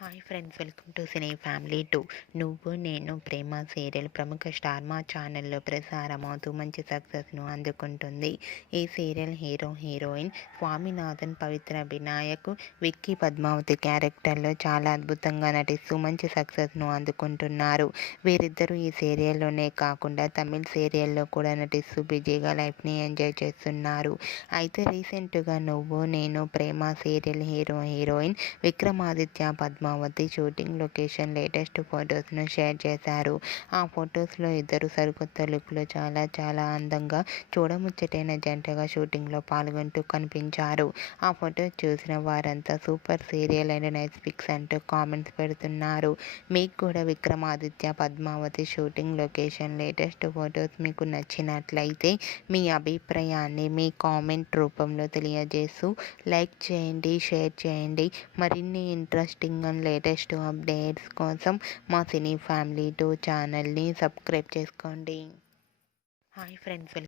Hi friends, welcome to cine family 2. నువ్వు Nenu Prema serial ప్రముఖ star మా ఛానల్లో ప్రసారమవుతూ మంచి సక్సెస్ను అందుకుంటుంది. ఈ సీరియల్ హీరోయిన్ స్వామినాథన్, పవిత్ర వినాయక్, విక్కీ పద్మావతి క్యారెక్టర్లో చాలా అద్భుతంగా నటిస్తూ మంచి సక్సెస్ను అందుకుంటున్నారు. వీరిద్దరూ ఈ సీరియల్లోనే కాకుండా తమిళ్ సీరియల్లో కూడా నటిస్తూ బిజీగా లైఫ్ని ఎంజాయ్ చేస్తున్నారు. అయితే రీసెంట్గా Nuvvu Nenu Prema serial heroine Vikramaditya, Padmavati shooting location latest ఫొటోస్ను షేర్ చేశారు. ఆ ఫొటోస్లో ఇద్దరు సరికొత్త లుక్లో చాలా అందంగా చూడముచ్చటైన జంటగా షూటింగ్లో పాల్గొంటూ కనిపించారు. ఆ ఫొటోస్ చూసిన వారంతా super serial and nice pics అంటూ కామెంట్స్ పెడుతున్నారు. మీకు కూడా Vikramaditya, Padmavati shooting location latest photos మీకు నచ్చినట్లయితే మీ అభిప్రాయాన్ని మీ కామెంట్ రూపంలో తెలియజేస్తూ లైక్ చేయండి, షేర్ చేయండి. మరిన్ని ఇంట్రెస్టింగ్ అండ్ లేటెస్ట్ అప్డేట్స్ కోసం మా సినీ ఫ్యామిలీ 2 ఛానల్ని సబ్స్క్రైబ్ చేసుకోండి. Hi friends.